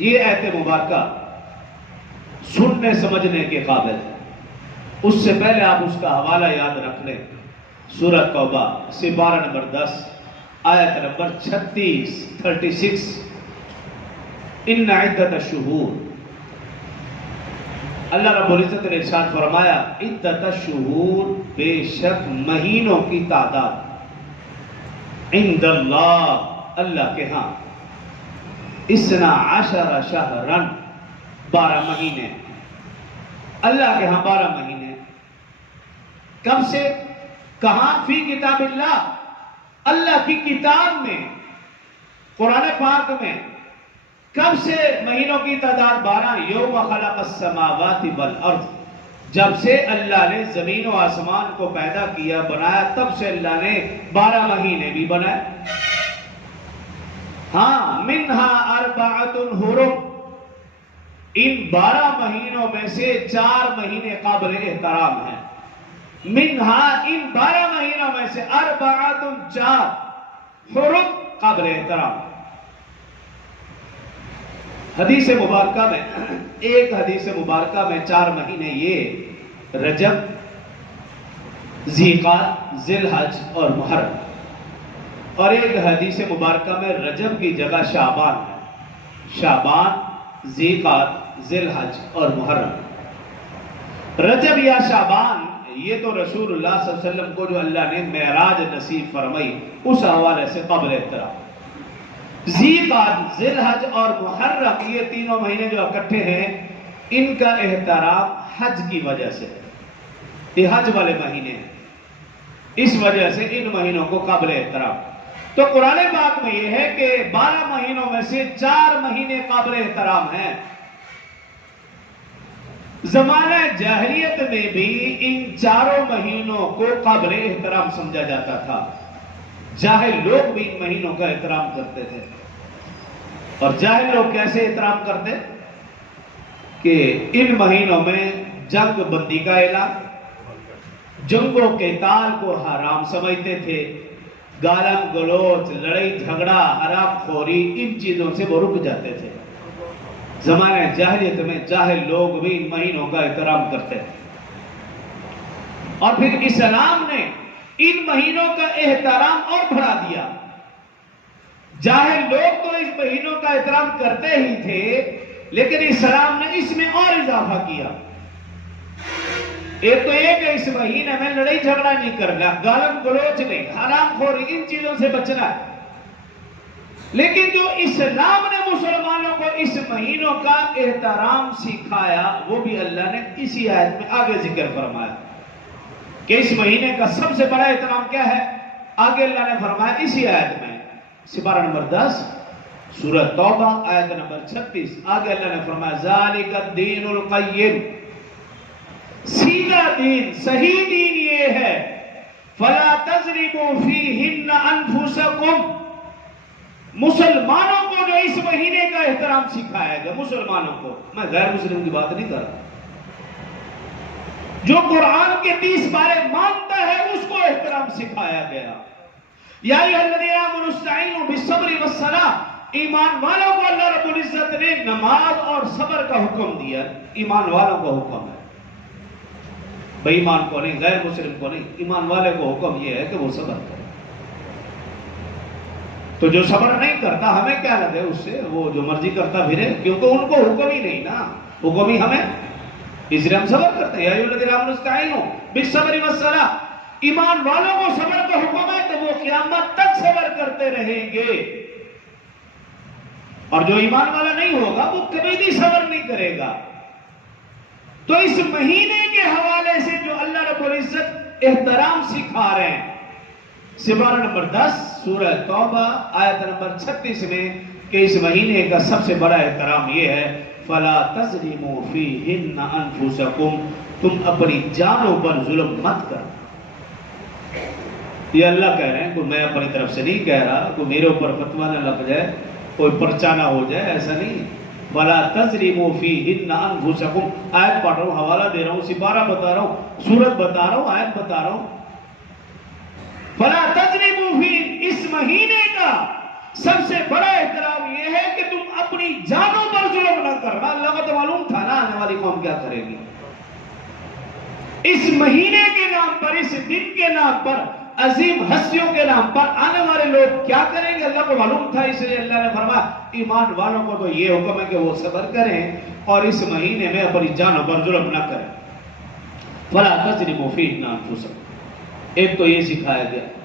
یہ آیت مبارکہ سننے سمجھنے کے قابل ہے۔ اس سے پہلے آپ اس کا حوالہ یاد رکھ لیں، سورۃ توبہ سپارہ نمبر 10 آیت نمبر 36 ان عدت الشہور، اللہ رب العزت نے ارشاد فرمایا عدت الشہور، بے شک مہینوں کی تعداد، عند اللہ، اللہ کے ہاں، 12 شہرن، 12 مہینے، اللہ کے ہاں 12 مہینے۔ کب سے؟ کہاں؟ فی کتاب اللہ، اللہ کی کتاب میں، قرآن پاک میں۔ کب سے مہینوں کی تعداد 12؟ یوم خلق السماوات والارض، جب سے اللہ نے زمین و آسمان کو پیدا کیا، بنایا، تب سے اللہ نے 12 مہینے بھی بنائے۔ ہاں، منہا اربعۃ حرم، ان 12 مہینوں میں سے 4 مہینے قابل احترام ہیں۔ منہا، ان 12 مہینوں میں سے، اربعۃ، 4 حرم، قابل احترام۔ حدیث مبارکہ میں، ایک حدیث مبارکہ میں 4 مہینے یہ رجب، ذیقعدہ، ذی الحج اور محرم، اور ایک حدیث مبارکہ میں رجب کی جگہ شعبان ہے، شعبان، ذیقعدہ، ذی الحج اور محرم۔ رجب یا شعبان یہ تو رسول اللہ صلی اللہ علیہ وسلم کو جو اللہ نے معراج نصیب فرمائی اس حوالے سے قابل احترام۔ ذیقعدہ، ذی الحج اور محرم، یہ تینوں مہینے جو اکٹھے ہیں، ان کا احترام حج کی وجہ سے، یہ حج والے مہینے ہیں، اس وجہ سے ان مہینوں کو قابل احترام۔ تو قرآن پاک میں یہ ہے کہ 12 مہینوں میں سے 4 مہینے قابل احترام ہیں۔ زمانہ جاہلیت میں بھی ان 4 مہینوں کو قابل احترام سمجھا جاتا تھا، جاہل لوگ بھی ان مہینوں کا احترام کرتے تھے۔ اور جاہل لوگ کیسے احترام کرتے؟ کہ ان مہینوں میں جنگ بندی کا اعلان، جنگ و قتال کو حرام سمجھتے تھے، گالم گلوچ، لڑائی جھگڑا، حرام خوری، ان چیزوں سے وہ رک جاتے تھے۔ زمانہ جاہلیت میں جاہل لوگ بھی ان مہینوں کا احترام کرتے ہیں، اور پھر اسلام نے ان مہینوں کا احترام اور بڑھا دیا۔ جاہل لوگ تو اس مہینوں کا احترام کرتے ہی تھے، لیکن اسلام نے اس میں اور اضافہ کیا۔ ایک تو ایک ہے، اس مہینے میں لڑائی جھگڑا نہیں کرنا، گالم گلوچ نہیں، حرام خوری، ان چیزوں سے بچنا ہے۔ لیکن جو اسلام نے مسلمانوں کو اس مہینوں کا احترام سکھایا، وہ بھی اللہ نے اسی آیت میں آگے ذکر فرمایا کہ اس مہینے کا سب سے بڑا احترام کیا ہے۔ آگے اللہ نے فرمایا اسی آیت میں، سپارہ نمبر 10 سورۃ توبہ آیت نمبر 36، آگے اللہ نے فرمایا ذالک الدین القیم، سیدھا دین، صحیح دین یہ ہے، فلا تظلموا فیہن انفسکم، مسلمانوں کو جو اس مہینے کا احترام سکھایا گیا، مسلمانوں کو، میں غیر مسلم کی بات نہیں کر رہا، جو قرآن کے 30 پارے مانتا ہے اس کو احترام سکھایا گیا۔ یا ایھا الذین آمنوا استعینوا بالصبر والصلاۃ، ایمان والوں کو اللہ رب العزت نے نماز اور صبر کا حکم دیا، ایمان والوں کو حکم ہے، بے ایمان کو نہیں، غیر مسلم کو نہیں، ایمان والے کو حکم یہ ہے کہ وہ صبر کرے۔ تو جو صبر نہیں کرتا ہمیں کیا لگے اس سے، وہ جو مرضی کرتا پھرے، کیونکہ ان کو حکم ہی نہیں نا، حکم ہی ہمیں، اس لیے ہم صبر کرتے ہیں۔ یا ایھا الذین آمنوا استعینوا بالصبر والصلاۃ، ایمان والوں کو صبر کا حکم ہے تو وہ قیامت تک صبر کرتے رہیں گے، اور جو ایمان والا نہیں ہوگا وہ کبھی بھی صبر نہیں کرے گا۔ تو اس مہینے کے حوالے سے جو اللہ رب العزت احترام سکھا رہے ہیں، سپارہ نمبر 10 سورہ توبہ آیت نمبر 36 میں، کہ اس مہینے کا سب سے بڑا احترام یہ ہے فَلَا تَظْلِمُوا فِيهِنَّ أَنفُسَكُمْ، تم اپنی جانوں پر ظلم مت کرو۔ یہ اللہ کہہ رہے ہیں، کوئی میں اپنی طرف سے نہیں کہہ رہا، کوئی میرے اوپر فتویٰ نہ لگ جائے، کوئی پرچہ نہ ہو جائے، ایسا نہیں۔ فَلَا تَظْلِمُوا فِيهِنَّ أَنفُسَكُمْ، آیت پڑھ رہا ہوں، حوالہ دے رہا ہوں، سپارہ بتا رہا ہوں، سورت بتا رہا ہوں، آیت بتا رہا ہوں۔ فَلَا تَظْلِمُوا فِيهِ، اس مہینے کا سب سے بڑا احترام یہ ہے کہ تم اپنی جانوں پر کرنا، اللہ کو تو معلوم تھا نا آنے والی قوم کیا کرے گی. اس مہینے کے نام پر، اس دن کے نام پر، عظیم ہستیوں کے نام پر آنے والے لوگ کیا کریں گے اللہ کو معلوم تھا. اس لیے اللہ نے فرمایا ایمان والوں کو تو یہ حکم ہے کہ وہ صبر کریں اور اس مہینے میں اپنی جانوں پر ظلم نہ کریں. فَلَا تَظْلِمُوا فِيهِنَّ أَنفُسَكُمْ. ایک تو یہ سکھایا گیا.